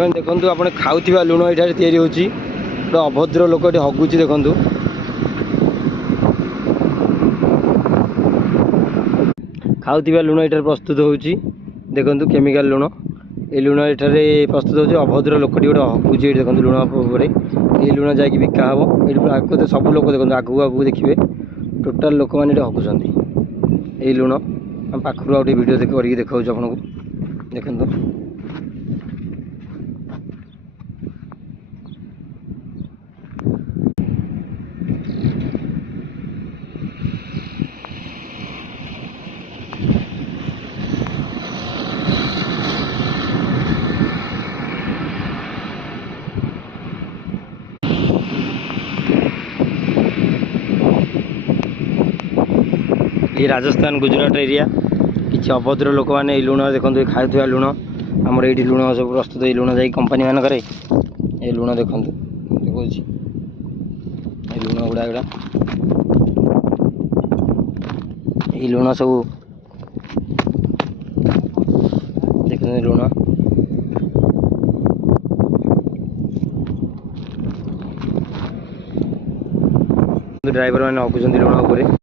देखो आप खाऊा लुण ये तैयारी होची गोटे अभद्र लोक ये हगुची देखु खाऊा लुण ये प्रस्तुत होची देखु केमिकल लुण ये लुण ये प्रस्तुत होची अभद्र लोकटी गोटे हगुची देखो लुण पर ये लुण जा बिका हम ये सब लोग देखो आगू आगू देखिए टोटाल लोक मैंने हगुंट ये लुण पाखर आगे वीडियो करके देखा आपको देखो ये राजस्थान गुजरात एरिया किसी अभद्र लोक मैंने लुण देखो खाऊा लुण आमर ये लुण सब प्रस्तुत ये लुण जा कंपानी मानक ये लुण देखो देखो ये लुण गुड़ा गुड़ा ये लुण सब देखते लुण ड्राइवर मैंने हगुंट लुण उपर